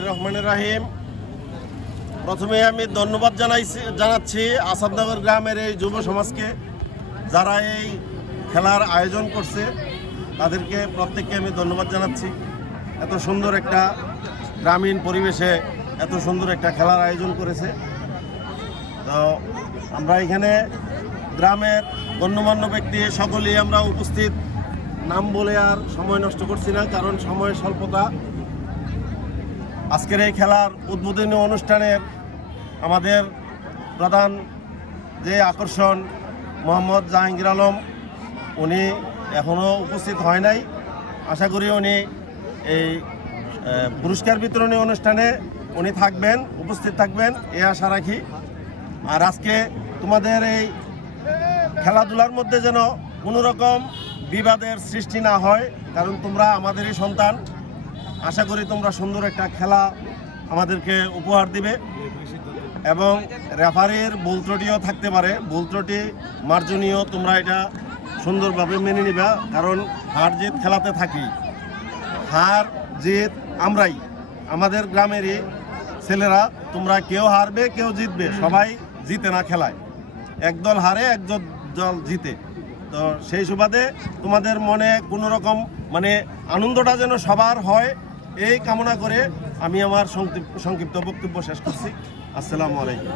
বিসমিল্লাহির রহমানির রহিম। প্রথমে আমি ধন্যবাদ জানাচ্ছি আসাদনগর গ্রামের এই যুব সমাজকে, যারা এই খেলার আয়োজন করছে। তাদেরকে প্রত্যেককে আমি ধন্যবাদ জানাচ্ছি। এত সুন্দর একটা গ্রামীণ পরিবেশে এত সুন্দর একটা খেলার আয়োজন করেছে। তো আমরা এখানে গ্রামের গণ্যমান্য ব্যক্তি সকলেই আমরা উপস্থিত। নাম বলে আর সময় নষ্ট করছি না, কারণ সময়ের স্বল্পতা। আজকের এই খেলার উদ্বোধনী অনুষ্ঠানের আমাদের প্রধান যে আকর্ষণ মোহাম্মদ জাহাঙ্গীর আলম, উনি এখনও উপস্থিত হয় নাই। আশা করি উনি এই পুরস্কার বিতরণী অনুষ্ঠানে উনি থাকবেন, উপস্থিত থাকবেন, এ আশা রাখি। আর আজকে তোমাদের এই খেলাধুলার মধ্যে যেন কোনো রকম বিবাদের সৃষ্টি না হয়, কারণ তোমরা আমাদেরই সন্তান। আশা করি তোমরা সুন্দর একটা খেলা আমাদেরকে উপহার দিবে এবং রেফারির ভুল ত্রুটিও থাকতে পারে। ভুল ত্রুটি মার্জনীয়, তোমরা এটা সুন্দরভাবে মেনে নিবা, কারণ হার জিত খেলাতে থাকি। হার জিত আমরাই, আমাদের গ্রামেরই ছেলেরা। তোমরা কেউ হারবে কেউ জিতবে, সবাই জিতে না খেলায়। একদল হারে একদল জিতে। তো সেই সুবাদে তোমাদের মনে কোনো রকম আনন্দটা যেন সবার হয়, এই কামনা করে আমি আমার সংক্ষিপ্ত বক্তব্য শেষ করছি। আসসালামু আলাইকুম।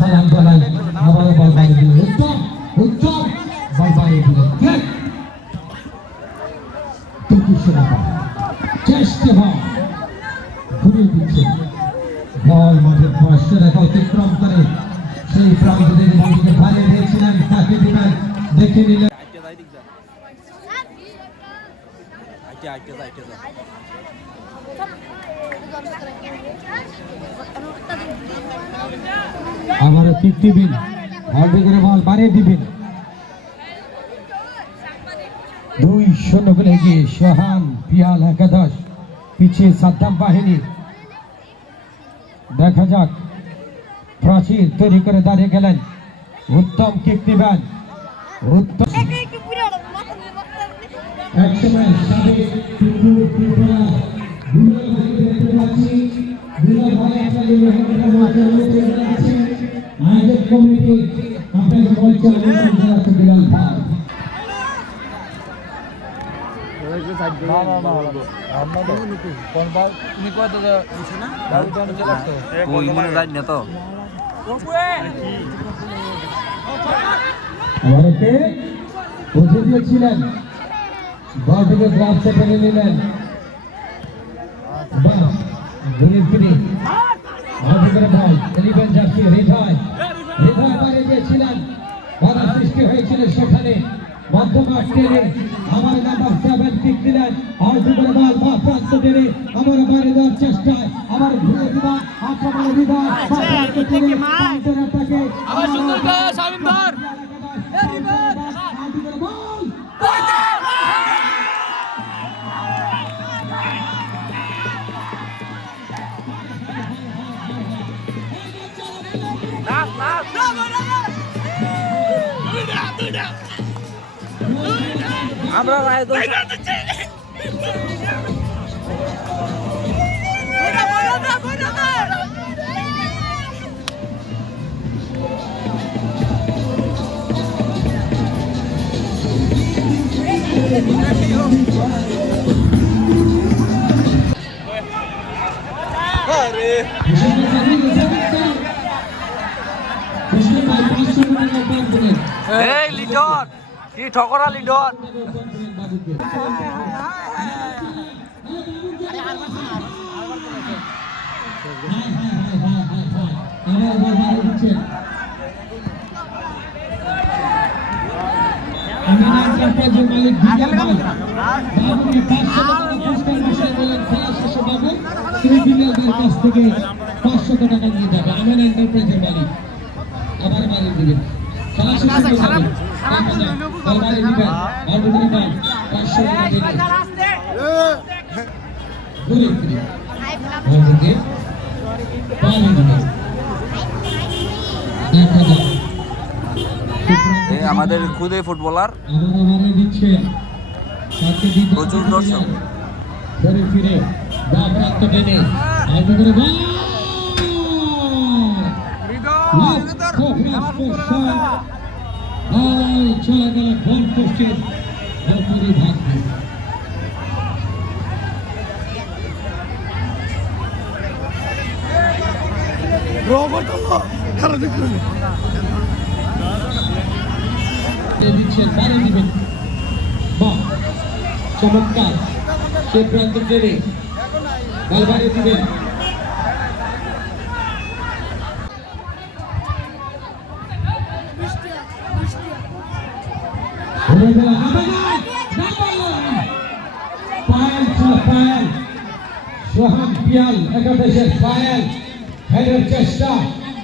সালাম জানাই আবারও বল বাইরে দিলে উত্তম বল বাইরে দিলে চেষ্টা ঘুরিয়ে দিচ্ছে বল মাঠের পাশে রেখা অতিক্রম করে সেই প্রান্ত থেকে বলটিকে বাইরে দিয়েছিলেন, তাকে দিলেন, দেখে নিলেন। আমারও কিক দিবেন, অল্প করে বল বাড়িয়ে দিবেন। 2-0 গোলে এগিয়ে সোহান পিয়াল একাদশ, পিছিয়ে সাদ্দাম বাহিনী। দেখা যাক, প্রাচীর তৈরি করে দাঁড়িয়ে গেলেন। উত্তম কিক দিবেন, উত্তম একসময় সাবেক ত্রিপুরা আয়োজক কমিটি আপনাকে বলছে বিলাল ভাই। আমাকে বুঝে দিয়েছিলেন, বলটিকে গ্রাফ থেকে নিলেন। সৃষ্টি হয়েছিল সেখানে মধ্যমাঠ টেনে আমার নাম্বার 7 কিক দিলেন। অল্পের বল বা প্রান্ত টেনে আমার বাইরে দেওয়ার চেষ্টায় আবার ঘুরে দিলেন আক্রমণের বিভাগ আমরা এই লিডর কি ঠকরা লিডর কাছ থেকে 500 টাকা নিয়ে যাবে। আমেন এন্টারপ্রাইজের মালিক দিবেন খেলা শেষ হয়ে যাবে বল বাইরে দিবেন আউটডোরে বল 500 টাকা দিবেন ঘুরে ফিরে বলকে পানি দিবেন দেখা যাক আমাদের খুদে ফুটবলার আবারও মারে দিচ্ছে সাথে দিতে প্রচুর দর্শক ঘুরে ফিরে বল প্রান্ত টেনে আউটডোরে বল চলে গেল গোল পোস্টের বিপরীত ভাগ দিচ্ছেন বারে দিবেন বাহ চমৎকার সে প্রান্ত টেনে বল বাইরে দিবেন সোহান পিয়াল একাদশের পায়েল হেডের চেষ্টা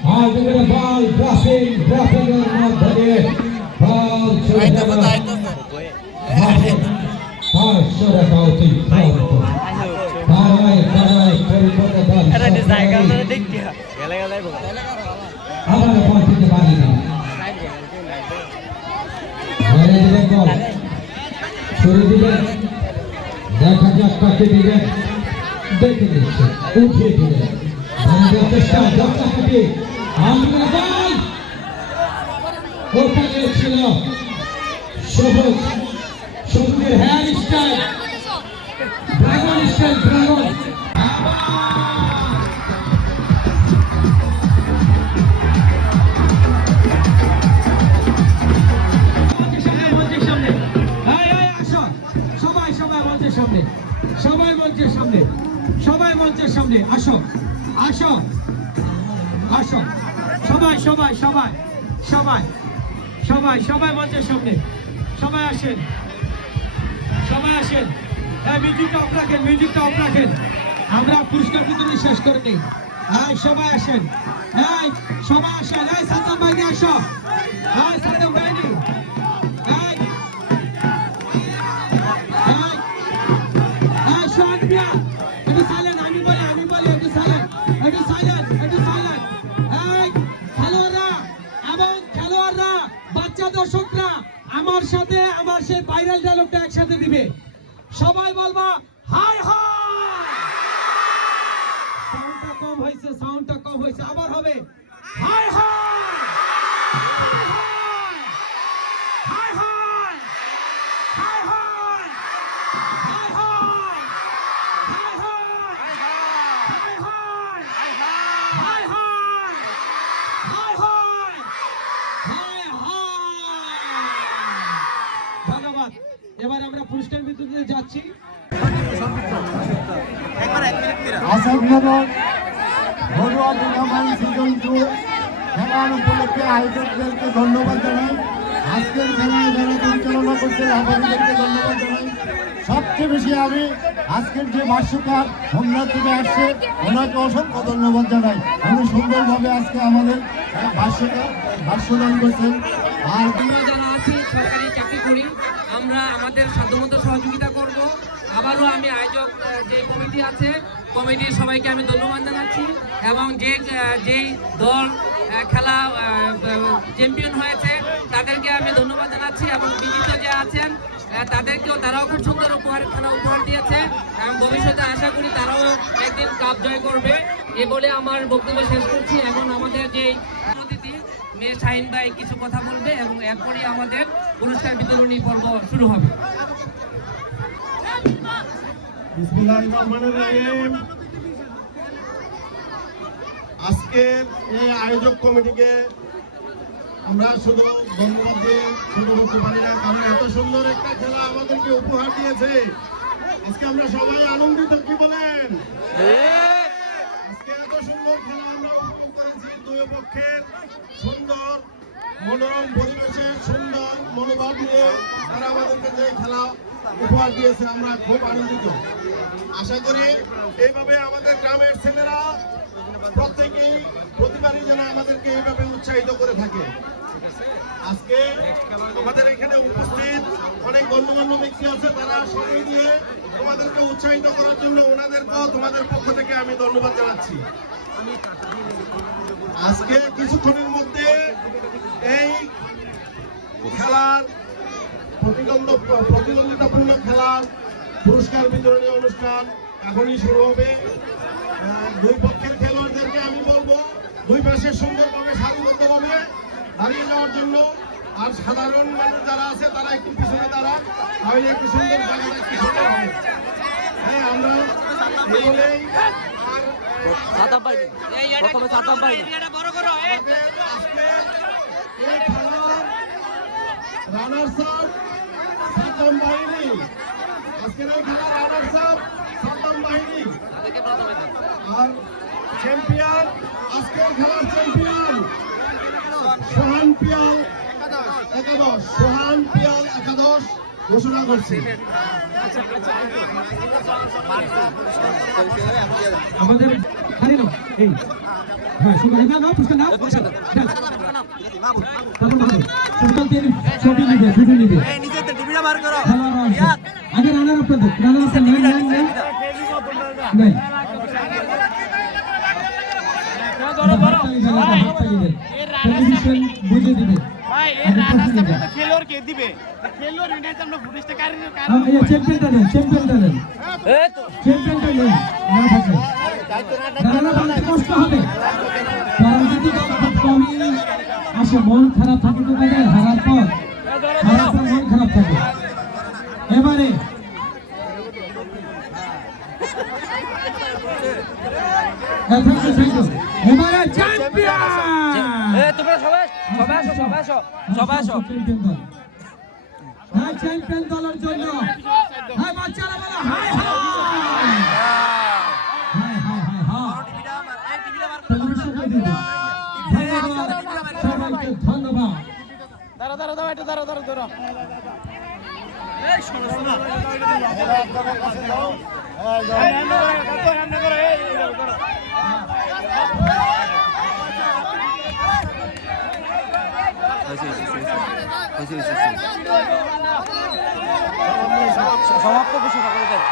আর দুপুরে বল ড্রপিং এর মধ্যে বল চলে গেল পাঁচশো টাকা উচিত আবার বল দিতে পারেনি শুরু দিলেন দেখা যাক কাকে দিলেন দেখে নিচ্ছে উঠিয়ে দিলেন চেষ্টা যাত্রা কাটে ওখানে ছিল সবুজ সবুজের hair style dragon style dragon সবাই মঞ্চের সামনে আসো আসো আসো সবাই সবাই সবাই সবাই সবাই সবাই মঞ্চের সামনে সবাই আসেন হ্যাঁ মিউজিকটা অফ রাখেন আমরা পুরস্কার বিতরণ শেষ করে নেই হ্যাঁ সবাই আসেন এই সাদ্দাম ভাইনি আসো সাদ্দাম ভাইনি দর্শকরা আমার সাথে আমার সেই ভাইরাল ডায়লগটা একসাথে দিবে সবাই বলবা হাই হাই সাউন্ডটা কম হয়েছে আবার হবে high high high high high high high high high ধন্যবাদ এবার আমরা পুরস্কার বিতরণে যাচ্ছি আসাদনগর ঘরোয়া টুর্নামেন্ট সিজন 2 খেলার উপলক্ষে আয়োজকদেরকে ধন্যবাদ জানাই আজকের খেলায় যারা পরিচালনা করছে আয়োজকদেরকে ধন্যবাদ জানাই সবচেয়ে বেশি আমি আজকের যে ভাষ্যকার হোমনাথ থেকে আসছে ওনাকে অসংখ্য ধন্যবাদ জানাই উনি সুন্দরভাবে আজকে আমাদের ভাষ্যদান করছেন আর আমরা যারা আছি সরকারি চাকরি করি আমরা আমাদের সাধ্যমতো সহযোগিতা করব আবারও আমি আয়োজক যে কমিটি আছে কমিটির সবাইকে আমি ধন্যবাদ জানাচ্ছি এবং যেই দল খেলা চ্যাম্পিয়ন হয়েছে তাদেরকে আমি ধন্যবাদ জানাচ্ছি এবং বিজিত যে আছেন তাদেরকেও তারাও খুব সুন্দর খেলা উপহার দিয়েছে এবং ভবিষ্যতে আশা করি তারাও একদিন কাপ জয় করবে এ বলে আমার বক্তব্য শেষ করছি এখন আমাদের যে অতিথি মেয়ে শাহিন ভাই কিছু কথা বলবে এবং এরপরই আমাদের পুরস্কার বিতরণী পর্ব শুরু হবে আজকের এই আয়োজক কমিটিকে আমরা শুধু ধন্যবাদ দিয়ে শুরু করতে পারি না কারণ এত সুন্দর একটা খেলা আমাদেরকে উপহার দিয়েছে আজকে আমরা সবাই আনন্দিত কি বলেন আজকে এত সুন্দর খেলা আমরা উপভোগ করেছি দুই পক্ষের সুন্দর মনোরম পরিবেশে সুন্দর মনোভাব নিয়ে তারা আমাদেরকে যে খেলা উপহার দিয়েছে, আমরা খুব আনন্দিত। আশা করি এইভাবে আমাদের গ্রামের ছেলেরা প্রত্যেকেই প্রতিবারই যেন আমাদেরকে এইভাবে উৎসাহিত করে থাকে। আজকে আমাদের এখানে উপস্থিত অনেক গণ্যমান্য ব্যক্তি আছে, তারা সময় দিয়ে তোমাদেরকে উৎসাহিত করার জন্য ওনাদেরকেও তোমাদের পক্ষ থেকে আমি ধন্যবাদ জানাচ্ছি। আজকে কিছুক্ষণের মধ্যে এই খেলার প্রতিদ্বন্দ্বিতাপূর্ণ খেলার পুরস্কার বিতরণী অনুষ্ঠান এখনই শুরু হবে। দুই পক্ষের খেলোয়াড়দেরকে আমি বলবো দুই পাশে সুন্দরভাবে সারিবদ্ধভাবে দাঁড়িয়ে যাওয়ার জন্য। আর সাধারণ মানুষ যারা আছে তারা একটু পিছনে দাঁড়ান, তাহলে একটু সুন্দর জায়গাটা একটু সুন্দর হবে। হ্যাঁ, আমরা এই বলেই রানার্স আপ সাদ্দাম বাহিনী, আজকের এই খেলার রানার্স আপ সাদ্দাম বাহিনী। আর চ্যাম্পিয়ন, আজকের খেলার চ্যাম্পিয়ন সোহান পিয়াল একাদশ, সোহান পিয়াল একাদশ ঘোষণা করছে। আমাদের খালি নাও এই হ্যাঁ সুন্দর নাও পুরস্কার নাও ছবি নিবে ভিডিও নিবে আগে রানার আপ করতে রানার আপ নেই টেলিভিশন বুঝে দিবে চ্যাম্পিয়নটা নেন চ্যাম্পিয়নটা নেন চ্যাম্পিয়নটা নেন না থাকে রানার আপ কষ্ট হবে কারণ যদি কমই আসে মন খারাপ থাকে তো তাদের হারার পর মন খারাপ থাকে। এবারে এবারে চ্যাম্পিয়ন তোমরা সবাই সবাই আসো সবাই আসো সবাই আসো। হ্যাঁ চ্যাম্পিয়ন দলের জন্য হ্যাঁ বাচ্চারা বলো high high high high high ধন্যবাদ। দাঁড়া দাঁড়া দাঁড়া এটা দাঁড়া দাঁড়া দাঁড়া সমাপ্ত ঘোষণা করে দেন।